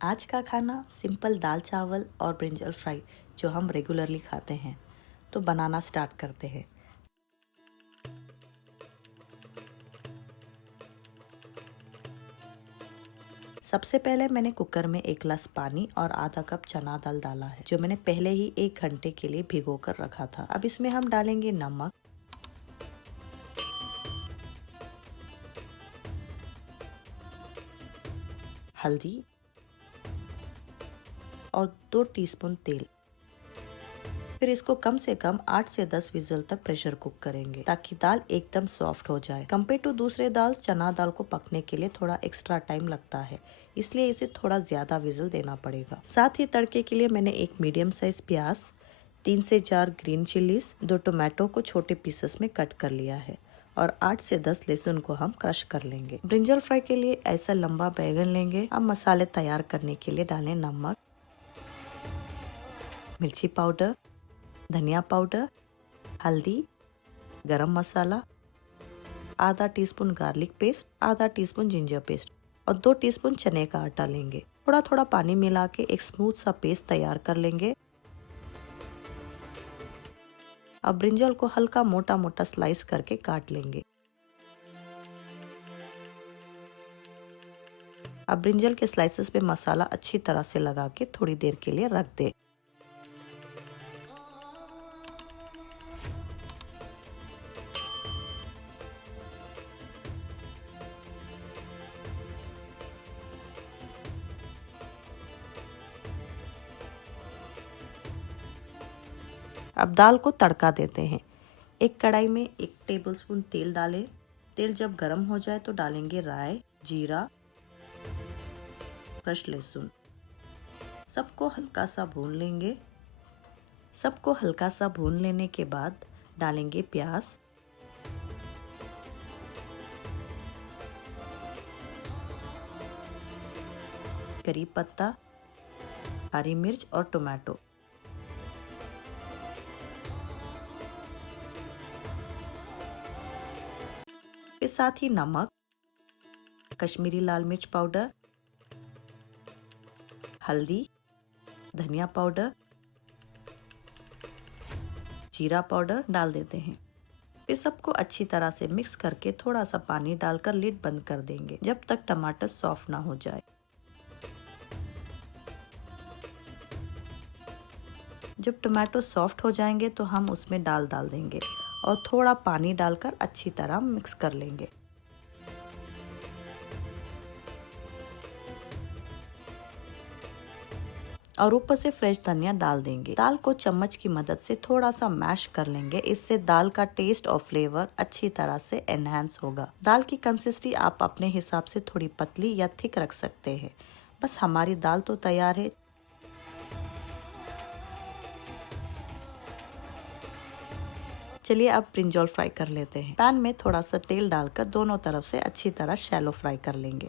आज का खाना सिंपल दाल चावल और ब्रिंजल फ्राई जो हम रेगुलरली खाते हैं, तो बनाना स्टार्ट करते हैं। सबसे पहले मैंने कुकर में 1 गिलास पानी और आधा कप चना दाल डाला है, जो मैंने पहले ही 1 घंटे के लिए भिगो कर रखा था। अब इसमें हम डालेंगे नमक, हल्दी और 2 टीस्पून तेल। फिर इसको कम से कम 8 से 10 विजल तक प्रेशर कुक करेंगे ताकि दाल एकदम सॉफ्ट हो जाए। कंपेयर टू दूसरे दाल, चना दाल को पकने के लिए थोड़ा एक्स्ट्रा टाइम लगता है, इसलिए इसे थोड़ा ज्यादा विजल देना पड़ेगा। साथ ही तड़के के लिए मैंने 1 मीडियम साइज प्याज, 3 से 4 ग्रीन चिलीज, 2 टोमेटो को छोटे पीसेस में कट कर लिया है और 8 से 10 लहसुन को हम क्रश कर लेंगे। ब्रिंजल फ्राई के लिए ऐसा लंबा बैगन लेंगे। अब मसाले तैयार करने के लिए डालें नमक, मिर्ची पाउडर, धनिया पाउडर, हल्दी, गरम मसाला, आधा टीस्पून गार्लिक पेस्ट, आधा टीस्पून जिंजर पेस्ट और 2 टीस्पून चने का आटा लेंगे। थोड़ा थोड़ा पानी मिला के एक स्मूथ सा पेस्ट तैयार कर लेंगे। अब ब्रिंजल को हल्का मोटा मोटा स्लाइस करके काट लेंगे। अब ब्रिंजल के स्लाइसेस पे मसाला अच्छी तरह से लगा के थोड़ी देर के लिए रख दें। अब दाल को तड़का देते हैं। एक कढ़ाई में 1 टेबलस्पून तेल डालें। तेल जब गर्म हो जाए तो डालेंगे राई, जीरा, क्रश लहसुन। सबको हल्का सा भून लेंगे। सबको हल्का सा भून लेने के बाद डालेंगे प्याज, करी पत्ता, हरी मिर्च और टोमेटो। फिर साथ ही नमक, कश्मीरी लाल मिर्च पाउडर, हल्दी, धनिया पाउडर, जीरा पाउडर डाल देते हैं। फिर सबको अच्छी तरह से मिक्स करके थोड़ा सा पानी डालकर लिड बंद कर देंगे जब तक टमाटर सॉफ्ट ना हो जाए। जब टमाटो सॉफ्ट हो जाएंगे तो हम उसमें डाल देंगे और थोड़ा पानी डालकर अच्छी तरह मिक्स कर लेंगे। और ऊपर से फ्रेश धनिया डाल देंगे। दाल को चम्मच की मदद से थोड़ा सा मैश कर लेंगे। इससे दाल का टेस्ट और फ्लेवर अच्छी तरह से एनहांस होगा। दाल की कंसिस्टेंसी आप अपने हिसाब से थोड़ी पतली या थिक रख सकते हैं। बस हमारी दाल तो तैयार है। चलिए अब ब्रिंजल फ्राई कर लेते हैं। पैन में थोड़ा सा तेल डालकर दोनों तरफ से अच्छी तरह शैलो फ्राई कर लेंगे।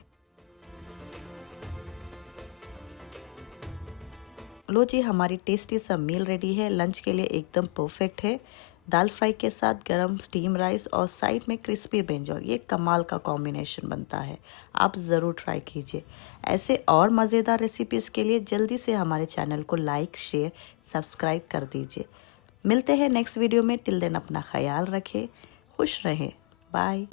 लो जी, हमारी टेस्टी सा मील रेडी है। लंच के लिए एकदम परफेक्ट है। दाल फ्राई के साथ गरम स्टीम राइस और साइड में क्रिस्पी ब्रिंजल, ये कमाल का कॉम्बिनेशन बनता है। आप ज़रूर ट्राई कीजिए। ऐसे और मज़ेदार रेसिपीज़ के लिए जल्दी से हमारे चैनल को लाइक, शेयर, सब्सक्राइब कर दीजिए। मिलते हैं नेक्स्ट वीडियो में। टिल देन अपना ख्याल रखें, खुश रहें। बाय।